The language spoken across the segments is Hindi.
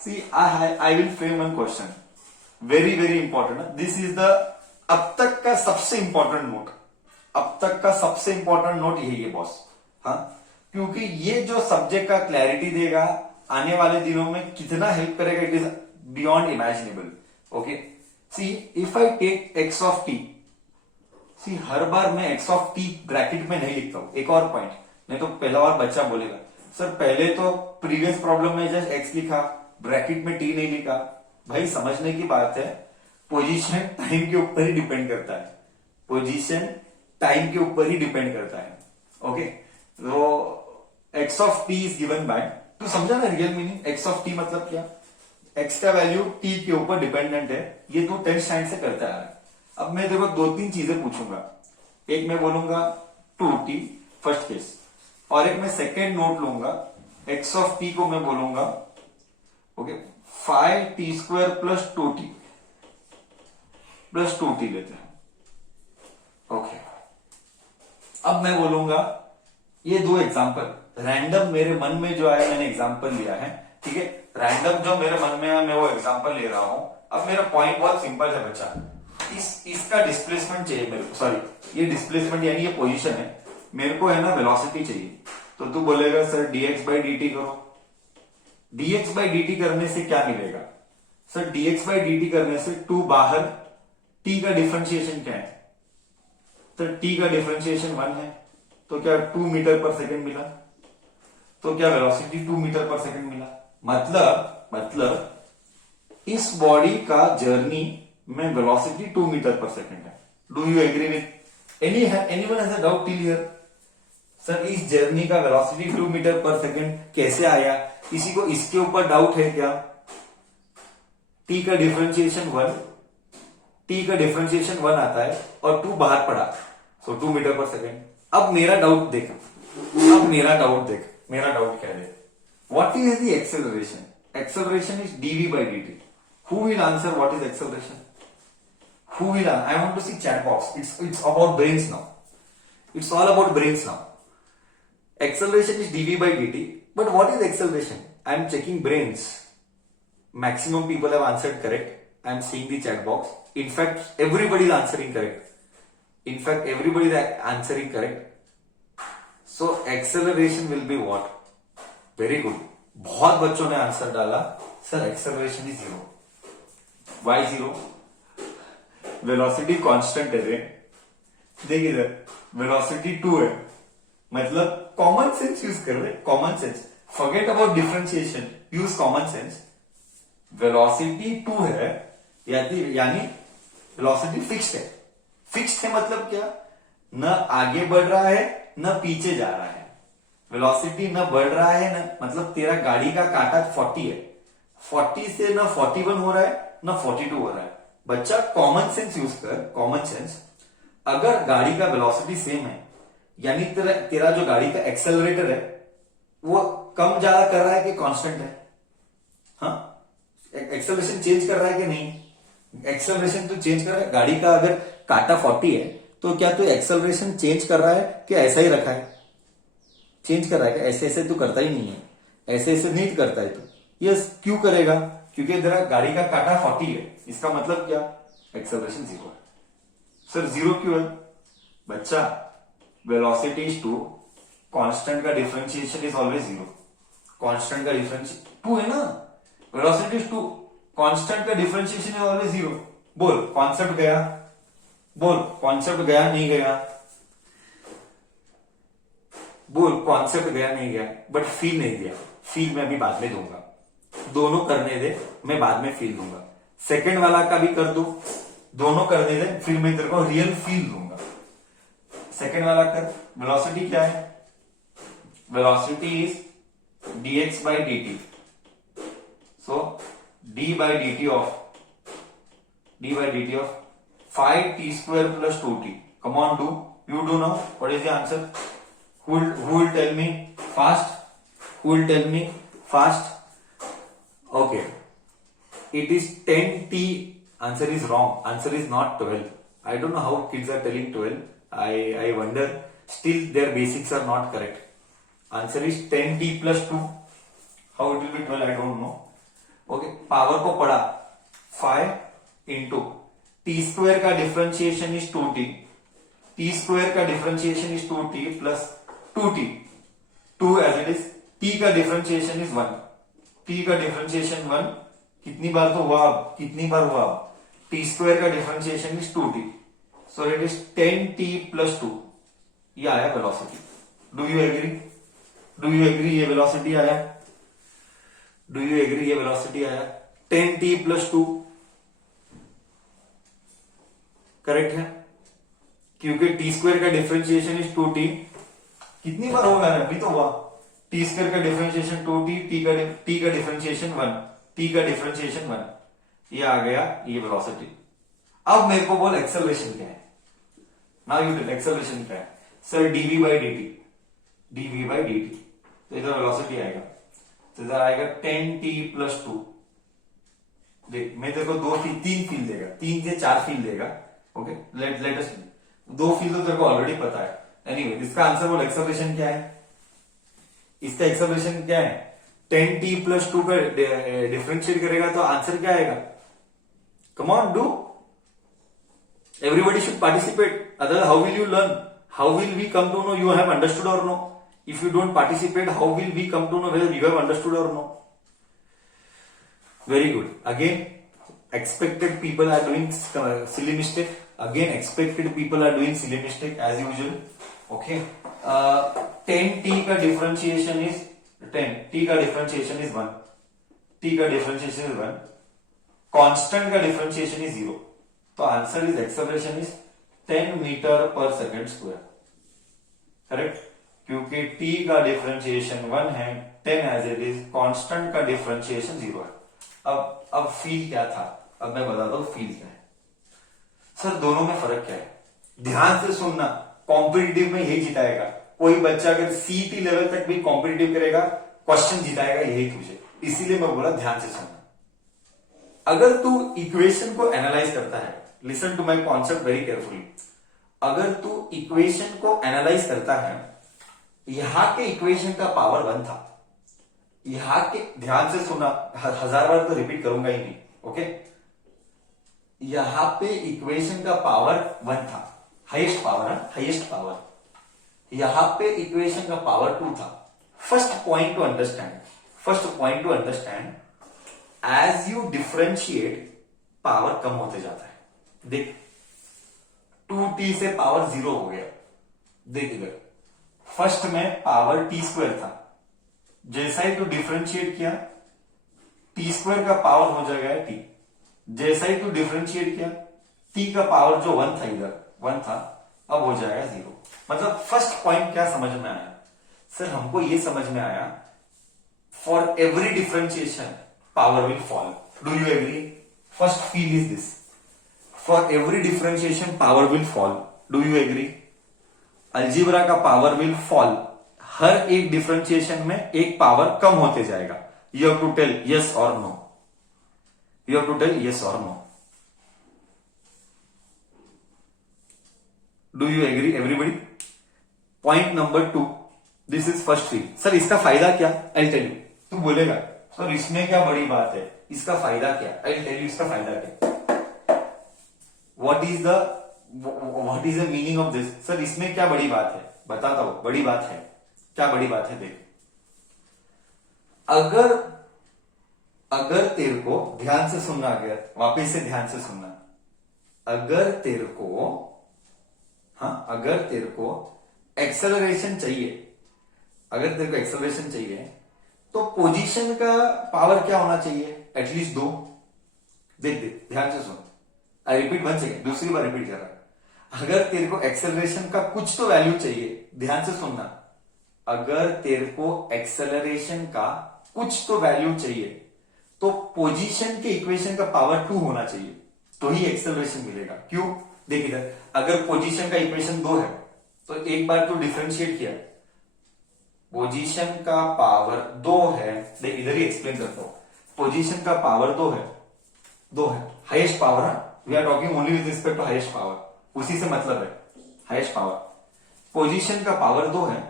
See, I will frame one question. Very very important. This is the अब तक का सबसे इंपॉर्टेंट नोट. अब तक का सबसे इंपॉर्टेंट नोट यही है बॉस. हाँ, क्योंकि ये जो सब्जेक्ट का क्लैरिटी देगा आने वाले दिनों में कितना हेल्प करेगा, it is beyond imaginable. Okay, see if I take X of T, see हर बार मैं एक्स ऑफ टी ब्रैकेट में नहीं लिखता हूं. एक और पॉइंट, नहीं तो पहला बार बच्चा बोलेगा सर पहले तो प्रीवियस प्रॉब्लम में जस्ट एक्स लिखा, ब्रैकेट में टी नहीं लिखा. भाई समझने की बात है, पोजीशन टाइम के ऊपर ही डिपेंड करता है. पोजीशन टाइम के ऊपर ही डिपेंड करता है. ओके, तो x of T is given by, तो समझा ना real meaning. X of T मतलब क्या, एक्स का वैल्यू टी के ऊपर डिपेंडेंट है. ये तो 10th स्टैंडर्ड से करता आ रहा है. अब मैं देखो दो तीन चीजें पूछूंगा. एक मैं बोलूंगा 2t फर्स्ट केस, और एक मैं सेकेंड नोट लूंगा. एक्स ऑफ टी को मैं बोलूंगा okay 5t² plus 2t plus 2t लेते हैं. ओके, अब मैं बोलूंगा ये दो एग्जांपल रैंडम मेरे मन में जो आया मैंने एग्जांपल लिया है. ठीक है, रैंडम जो मेरे मन में आया मैं वो एग्जांपल ले रहा हूं. अब मेरा पॉइंट बहुत सिंपल है बच्चा. इसका डिस्प्लेसमेंट चाहिए मेरे को. सॉरी, ये डिस्प्लेसमेंट यानी ये पोजीशन है. मेरे को है ना वेलोसिटी चाहिए. तो तू बोलेगा सर dx बाई dt करो. dx बाई dt करने से क्या मिलेगा सर? dx बाई dt करने से 2 बाहर, t का डिफरेंशिएशन क्या है? तो t का डिफरेंशिएशन 1 है. तो क्या 2 मीटर पर सेकंड मिला? तो क्या वेलोसिटी 2 मीटर पर सेकंड मिला? मतलब इस बॉडी का जर्नी में वेलोसिटी 2 मीटर पर सेकंड है. Do you agree with anyone has a doubt till here? Sir इस जर्नी का वेलोसिटी 2 मीटर पर सेकंड कैसे आया? किसी को इसके ऊपर डाउट है क्या? t का डिफरेंशिएशन 1, t का डिफरेंशिएशन 1 आता है और 2 बाहर पड़ा, सो 2 मीटर पर सेकंड. अब मेरा डाउट देख, मेरा डाउट क्या है? What is the acceleration? Acceleration is dv by dt. Who will answer what is acceleration? Who will? I want to see chat box. It's about brains now. It's all about brains now. Acceleration is dv by dt. But what is acceleration? I am checking brains. Maximum people have answered correct. I am seeing the chat box. In fact, everybody is answering correct. So acceleration will be what? Very good. बहुत बच्चों ने आंसर डाला sir acceleration is 0. Why 0? Velocity constant है रे. देखिए इधर वेलोसिटी 2 है, मतलब कॉमन सेंस यूज कर रहे. Common sense, forget about differentiation, use common sense. Velocity 2 है यानी वेलोसिटी फिक्स्ड है मतलब क्या? न आगे बढ़ रहा है न पीछे जा रहा है. वेलोसिटी न बढ़ रहा है न, मतलब तेरा गाड़ी का काटा 40 है, 40 से न 41 हो रहा है न 42 हो रहा है. बच्चा कॉमन सेंस यूज कर. कॉमन सेंस, अगर गाड़ी का वेलोसिटी सेम है यानी तेरा जो गाड़ी का एक्सेलरेटर है वो कम ज्यादा कर रहा है कि कांस्टेंट है? हाँ, एक्सेलरेशन चेंज कर रहा है कि नहीं? एक्सेलरेशन तो चेंज कर रहा है. गाड़ी का अगर काटा 40 है तो क्या तू एक्सेलरेशन चेंज कर रहा है कि ऐसा ही रखा है? चेंज कर रहा है. ऐसे तो करता ही नहीं है, ऐसे नहीं करता है. तो यस, क्यों करेगा? क्योंकि तेरा गाड़ी का काटा 40 है. इसका मतलब क्या? एक्सेलरेशन 0 है. सर 0 क्यों है? बच्चा वेलोसिटी इज 2, कांस्टेंट का डिफरेंशिएशन इज ऑलवेज 0. कांस्टेंट का डिफरेंशिएशन 2 है ना, वेलोसिटी इज 2, कांस्टेंट का डिफरेंशिएशन इज ऑलवेज 0. बोल कॉन्सेप्ट गया? बोल कॉन्सेप्ट गया नहीं गया? बोल कॉन्सेप्ट गया नहीं गया? बट फील नहीं दिया. फील मैं अभी बाद में दूंगा. दोनों करने दे, मैं बाद में फील दूंगा. सेकंड वाला का भी कर दो, दोनों करने दे, फिर मैं तेरे को रियल फील दूंगा. सेकंड वाला कर. वेलोसिटी क्या है? Velocity is dx by dt. So d by dt of 5t² plus 2t. Come on, you do now. What is the answer? Who will tell me fast? Okay, it is 10t. Answer is wrong. Answer is not 12. I don't know how kids are telling 12. I wonder. Still their basics are not correct. Answer is 10t plus 2. How it will be 12? I don't know. Okay, power को पढ़ा 5 इंटू टी स्क्वायर का differentiation is 2t, T square का differentiation is 2t plus 2t, 2 as it is, t का डिफरेंशिएशन इज 1, t का डिफरेंशिएशन 1, कितनी बार तो हुआ, अब कितनी बार हुआ, टी स्क्वायर का differentiation is 2t, so it is 10t plus 2, ये आया velocity. Do you agree? Do you agree ये वेलोसिटी आया? डू यू एग्री ये वेलोसिटी आया? 10t प्लस 2 करेक्ट है, क्योंकि टी स्क्वायर का डिफरेंशिएशन इज 2t, कितनी बार होगा, अभी तो हुआ, टी स्क्वायर का डिफरेंशिएशन 2t, टी का डिफरेंशिएशन 1, टी का डिफरेंशिएशन 1, ये आ गया ये वेलोसिटी। अब मेरे को बोल एक्सेलरेशन क्या है, नाउ यू टेल एक्सेलरेशन क्या है। Sir dv by dt, dv by dt, तो इधर वेलोसिटी आएगा, तो इधर आएगा 10t प्लस 2। देख मैं तेरे को 3 फील देगा, 3 से 4 फील देगा, ओके, लेट अस 2 फील तो तेरे को ऑलरेडी पता है। एनीवे इसका आंसर बोल एक्सेलरेशन क्या है, इसका एक्सेलरेशन क्या है, 10t प्लस 2 का डिफरेंशिएट करेगा तो आंसर क्या आएगा, come on do, everybody should participate, otherwise how will you learn, how will we come to know you have understood or no? If you don't participate, how will we come to know whether you have understood or no? Very good. Again expected people are doing silly mistake, again expected people are doing silly mistake as usual, okay. 10t का differentiation is 10, t का differentiation is 1, t का differentiation is 1, constant का differentiation is 0, तो answer is acceleration is 10 metre per second square, correct, क्योंकि t का डिफरेंशिएशन 1 है, 10 एज इट इज, कांस्टेंट का डिफरेंशिएशन 0 है। अब फील क्या था, अब मैं बताता हूं फील क्या है। सर दोनों में फर्क क्या है, ध्यान से सुनना, कॉम्पिटिटिव में यही जिताएगा, कोई बच्चा अगर सीईटी लेवल तक भी कॉम्पिटिटिव करेगा, क्वेश्चन जिताएगा यही तुझे, इसीलिए मैं बोला ध्यान से सुनना। अगर तू इक्वेशन को एनालाइज करता है, listen to my concept very carefully, अगर तू इक्वेशन को एनालाइज करता है, यहां के इक्वेशन का पावर 1 था, यहां के, ध्यान से सुना, 1000 बार तो रिपीट करूंगा ही नहीं, ओके, यहां पे इक्वेशन का पावर 1 था, हाईएस्ट पावर है, हाईएस्ट पावर, यहां पे इक्वेशन का पावर 2 था। First point to understand, first point to understand, as you differentiate power कम होते जाता है। देख 2t से पावर 0 हो गया, देख इधर फर्स्ट में पावर t स्क्वायर था, जैसा ही तू डिफरेंशिएट किया t स्क्वायर का पावर हो जाएगा t, जैसा ही तू डिफरेंशिएट किया t का पावर जो 1 था, इधर 1 था, अब हो जाएगा 0। मतलब फर्स्ट पॉइंट क्या समझ में आया, सर हमको ये समझ में आया, for every differentiation power will fall. Do you agree? First feel is this. For every differentiation power will fall. Do you agree? अलजीब्रा का पावर will fall. हर एक डिफरेंशिएशन में एक पावर कम होते जाएगा। You have to tell yes or no. You have to tell yes or no. Do you agree everybody? Point number 2. This is first feel. Sir इसका फायदा क्या? I'll tell you. तू बोलेगा सर इसमें क्या बड़ी बात है, इसका फायदा क्या, आई विल टेल यू इसका फायदा क्या, what is the meaning of this. Sir इसमें क्या बड़ी बात है, बताता हूं, बड़ी बात है, क्या बड़ी बात है, देख, अगर तेरे को ध्यान से सुनना, अगर वापिस से ध्यान से सुनना, अगर तेरे को एक्सेलरेशन चाहिए, अगर तेरे को एक्सेलरेशन चाहिए तो पोजीशन का पावर क्या होना चाहिए, एटलीस्ट 2। देख ध्यान से सुन, आई रिपीट 1 सेकेंड, दूसरी बार रिपीट कर रहा, अगर तेरे को एक्सेलरेशन का कुछ तो वैल्यू चाहिए, ध्यान से सुनना, अगर तेरे को एक्सेलरेशन का कुछ तो वैल्यू चाहिए तो पोजीशन के इक्वेशन का पावर 2 होना चाहिए, तो ही एक्सेलरेशन मिलेगा। क्यों, देख इधर, अगर पोजीशन का इक्वेशन 2 है तो एक बार तो डिफरेंशिएट किया, पोजीशन का पावर 2 है, देख इधर ही एक्सप्लेन करता हूं, पोजीशन का पावर 2 है, हाईएस्ट पावर है, we are talking only with respect to highest power, उसी से मतलब है हाईएस्ट पावर, पोजीशन का पावर 2 है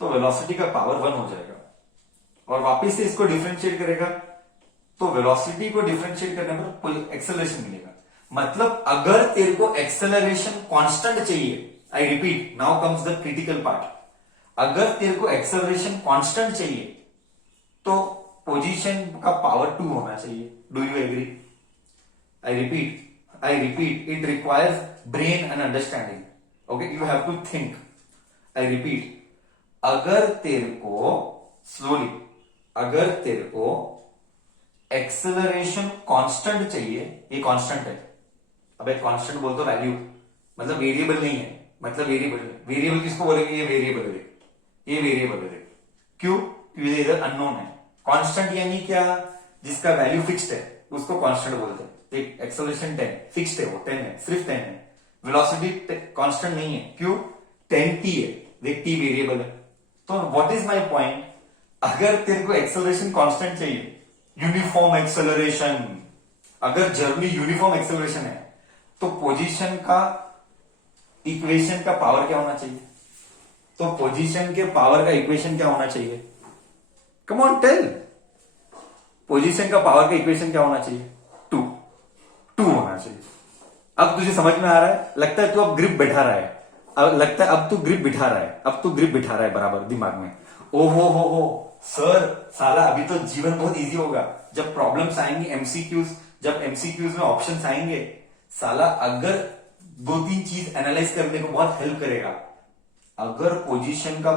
तो वेलोसिटी का पावर 1 हो जाएगा, और वापिस से इसको डिफरेंशिएट करेगा तो वेलोसिटी को डिफरेंशिएट करने पर कोई एक्सेलरेशन मिलेगा। मतलब अगर तेरे को एक्सेलरेशन कांस्टेंट चाहिए, I repeat, now comes the critical part, अगर तेरे को एक्सेलरेशन कांस्टेंट चाहिए तो पोजीशन का पावर 2 होना चाहिए। Do you agree? I repeat, it requires brain and understanding. Okay, you have to think. I repeat, अगर तेरे को स्लोली, अगर तेरे को एक्सेलरेशन कांस्टेंट चाहिए, ये कांस्टेंट है, अब एक कांस्टेंट बोल तो वैल्यू, मतलब वेरिएबल नहीं है, मतलब वेरिएबल किसको बोलेंगे? ये वेरिएबल है, ये वेरिएबल है। क्यों? क्योंकि इधर अननोन है। कांस्टेंट यानी क्या? जिसका वैल्यू फिक्स्ड है उसको कांस्टेंट बोलते हैं। देख, एक्सेलरेशन 10 फिक्स्ड है, वो 10 है, सिर्फ 10 है। वेलोसिटी कांस्टेंट नहीं है, क्यों? 10t है, देख t वेरिएबल है। तो व्हाट इज माय पॉइंट, अगर तेरे को एक्सेलरेशन कांस्टेंट चाहिए, यूनिफॉर्म एक्सेलरेशन, अगर जर्नी यूनिफॉर्म एक्सेलरेशन है तो पोजीशन का इक्वेशन का पावर क्या होना चाहिए? तो पोजीशन के पावर का इक्वेशन क्या होना चाहिए? Come on tell. पोजीशन का पावर का इक्वेशन क्या होना चाहिए? 2 होना चाहिए। अब तुझे समझ में आ रहा है? लगता है तू अब ग्रिप बैठा रहा है, अब लगता है अब तू ग्रिप बिठा रहा है, अब तू ग्रिप बिठा रहा है बराबर दिमाग में। ओ हो सर, साला अभी तो जीवन बहुत इजी होगा। जब प्रॉब्लम्स आएंगी एमसीक्यूज, जब एमसीक्यूज में ऑप्शंस आएंगे, साला अगर 2-3 चीज एनालाइज करने को बहुत हेल्प करेगा। अगर पोजीशन का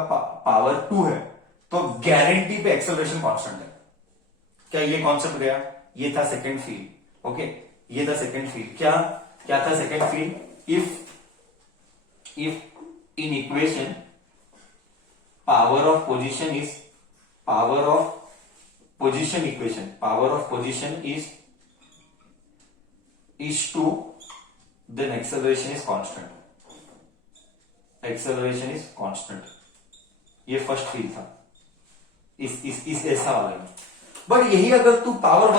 पावर 2 है तो गारंटी पे एक्सेलरेशन कांस्टेंट है। क्या ये कॉन्सेप्ट गया? ये था सेकंड फील्ड। ओके, ये था सेकंड फील्ड। क्या था second field? if in equation power of position is 2, then acceleration is constant, ये फर्स्ट फील्ड था इस ऐसा वाला में। बट यही अगर तू पावर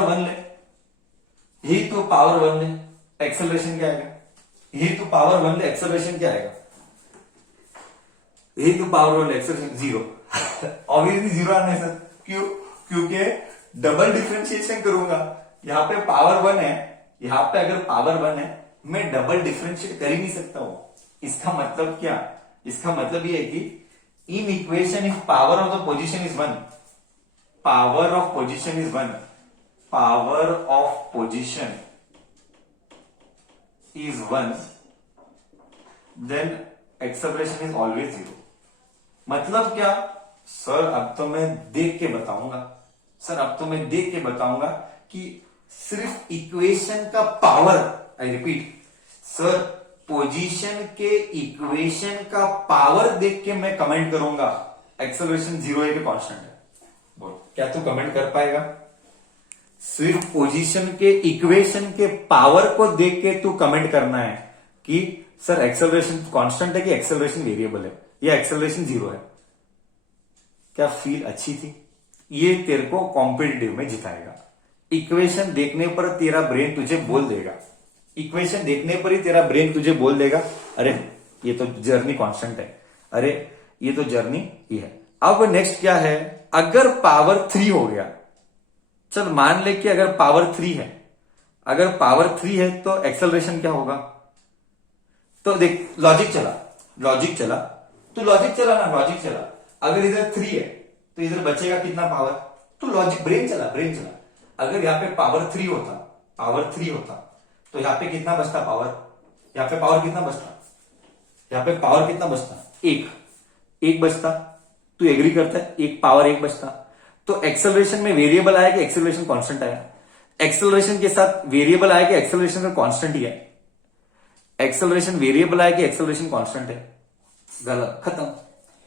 वन ले, यही तो पावर वन ले, एक्सेलरेशन क्या आएगा? यही तो पावर वन ले, एक्सेलरेशन क्या आएगा? यही तो पावर वन ले, एक्सेलरेशन 0। ऑब्वियसली 0 आना है सर। क्यों? क्योंकि डबल डिफरेंशिएशन करूंगा। यहां पे पावर 1 है, यहां पे अगर पावर 1 है, मैं डबल डिफरेंशिएट कर ही नहीं सकता हूं। इसका मतलब क्या? इसका मतलब ये है कि in equation if power of the position is 1, power of position is 1, power of position is 1, then acceleration is always 0। मतलब क्या? सर अब तो मैं देख के बताऊंगा कि सिर्फ इक्वेशन का power, I repeat sir, position के इक्वेशन का पावर देख के मैं कमेंट करूंगा एक्सेलरेशन 0 है कि कांस्टेंट है। बोल, क्या तू कमेंट कर पाएगा? सिर्फ पोजीशन के इक्वेशन के पावर को देख के तू कमेंट करना है कि सर एक्सेलरेशन कांस्टेंट है कि एक्सेलरेशन वेरिएबल है या एक्सेलरेशन 0 है। क्या फील अच्छी थी? ये तेरे को कॉम्पिटिटिव में जिताएगा। इक्वेशन देखने पर तेरा ब्रेन तुझे बोल देगा, इक्वेशन देखने पर ही तेरा ब्रेन तुझे बोल देगा, अरे ये तो जर्नी कांस्टेंट है, अरे ये तो जर्नी ही है। अब नेक्स्ट क्या है? अगर पावर 3 हो गया, चल मान ले कि अगर पावर 3 है, अगर पावर 3 है तो एक्सेलरेशन क्या होगा? तो देख, लॉजिक चला तो लॉजिक चला। अगर इधर 3 है तो इधर बचेगा कितना पावर? तो लॉजिक ब्रेन चला। अगर यहाँ पे पावर 3 होता तो यहाँ पे कितना बचता पावर? यहाँ पे पावर कितना बचता? एक बचता। तू एग्री करता है? एक पावर 1 बचता। तो एक्सेलरेशन में वेरिएबल आया कि एक्सेलरेशन कांस्टेंट आया? एक्सेलरेशन के साथ वेरिएबल आया कि एक्सेलरेशन का कांस्टेंट ही है? एक्सेलरेशन वेरिएबल आया कि एक्सेलरेशन कांस्टेंट है? गलत, खत्म,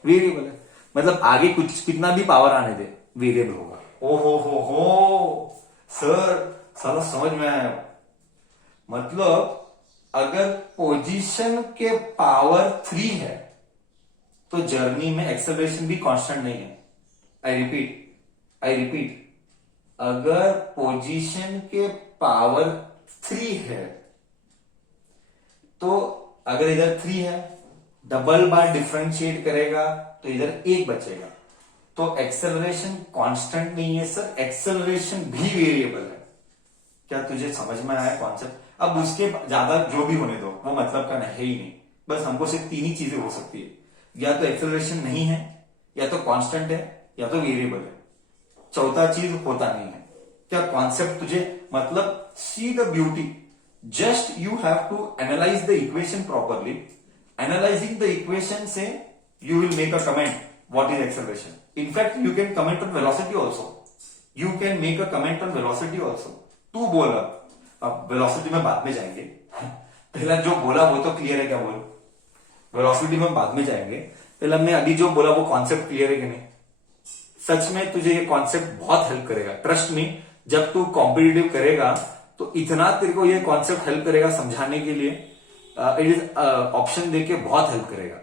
वेरिएबल है। मतलब आगे कुछ कितना भी पावर आने दे, वेरिएबल होगा। हो सर, सारा समझ में आया। मतलब अगर पोजीशन के पावर 3 है तो जर्नी में एक्सेलरेशन भी कांस्टेंट नहीं है। आई रिपीट, अगर पोजीशन के पावर 3 है तो अगर इधर 3 है, डबल बार डिफरेंशिएट करेगा तो इधर 1 बचेगा। तो एक्सेलरेशन कांस्टेंट नहीं है सर, एक्सेलरेशन भी वेरिएबल है। क्या तुझे समझ में आया कॉन्सेप्ट? अब उसके ज्यादा जो भी होने दो वो मतलब का है ही नहीं, बस हमको सिर्फ तीन ही चीजें हो सकती है, या तो एक्सेलरेशन नहीं है, या तो कांस्टेंट है, या तो वेरिएबल है। चौथा चीज होता नहीं है। क्या कॉन्सेप्ट तुझे मतलब? See the beauty, just you have to analyse the equation properly. Analysing the equation से you will make a comment what is acceleration. In fact, you can comment on velocity also. You can make a comment on velocity also. तू बोल, अब velocity में बाद में जाएंगे। पहला जो बोला वो तो क्लियर है क्या? बोल, velocity में बाद में जाएंगे। पहला मैं अभी जो बोला वो कॉन्सेप्ट क्लियर है कि नहीं? सच में तुझे ये कॉन्सेप्ट बहुत हेल्प करेगा, ट्रस्ट मी। जब तू कॉम्पिटिटिव करेगा तो इतना तेरे को ये कॉन्सेप्ट हेल्प करेगा समझाने के लिए। इट इज ऑप्शन देके बहुत हेल्प करेगा।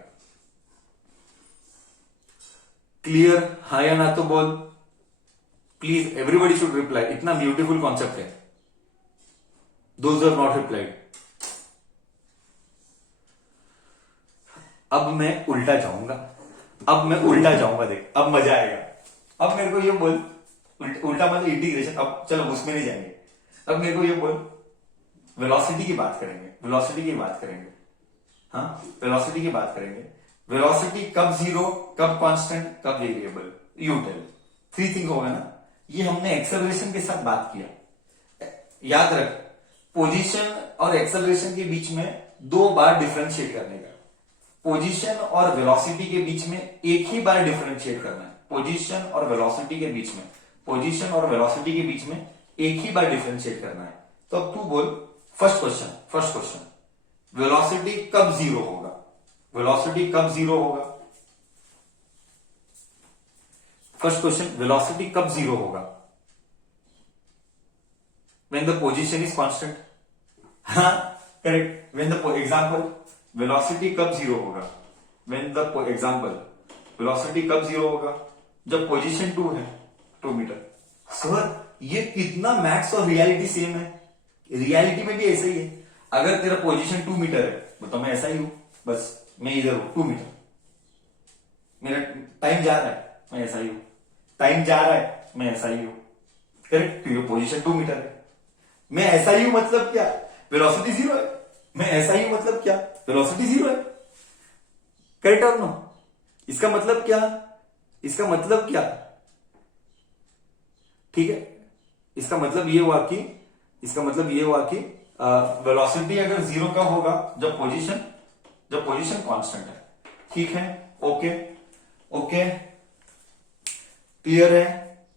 क्लियर? हाँ या ना तो बोल प्लीज, एवरीबडी शुड रिप्लाई। इतना ब्यूटीफुल कॉन्सेप्ट है। Those are not replied. अब मैं उल्टा जाऊंगा, देख अब मजा आएगा। अब मेरे को ये बोल, उल्टा मतलब इंटीग्रेशन। अब चलो उसमें नहीं जाएंगे, अब मेरे को ये बोल, वेलोसिटी की बात करेंगे, हाँ वेलोसिटी की बात करेंगे। वेलोसिटी कब जीरो, कब कांस्टेंट, कब variable? You tell. Three thing होगा ना। ये हमने एक्सेलरेशन के साथ बात किया। याद रख, पोजीशन और एक्सेलरेशन के बीच में दो बार डिफरेंशिएट करने का। पोजीशन और वेलोसिटी के बीच में एक ही बार डिफरेंशिएट करना है। पोजीशन और वेलोसिटी के बीच में एक ही बार डिफरेंशिएट करना है। तो अब तू बोल, फर्स्ट क्वेश्चन, वेलोसिटी कब जीरो होगा? फर्स्ट क्वेश्चन, वेलोसिटी कब जीरो होगा? When the position is constant. हाँ correct. When the example, velocity कब जीरो होगा? जब पोजीशन 2 है, 2 मीटर। सर ये कितना मैथ्स और रियलिटी सेम है। रियलिटी में भी ऐसा ही है। अगर तेरा पोजीशन 2 मीटर है तो मैं ऐसा ही हूं, बस मैं इधर हूं 2 मीटर। मेरा टाइम जा रहा है, मैं ऐसा ही हूं। टाइम जा रहा है, मैं ऐसा ही हूं। करेक्ट, क्योंकि पोजीशन 2 मीटर है। मैं ऐसा ही हूं मतलब क्या? वेलोसिटी जीरो है। मैं ऐसा ही हूं मतलब क्या? वेलोसिटी जीरो है। करेक्ट और नो? इसका मतलब क्या? ठीक है, इसका मतलब ये हुआ कि वेलोसिटी अगर जीरो का होगा जब पोजीशन कांस्टेंट है। ठीक है, ओके क्लियर है?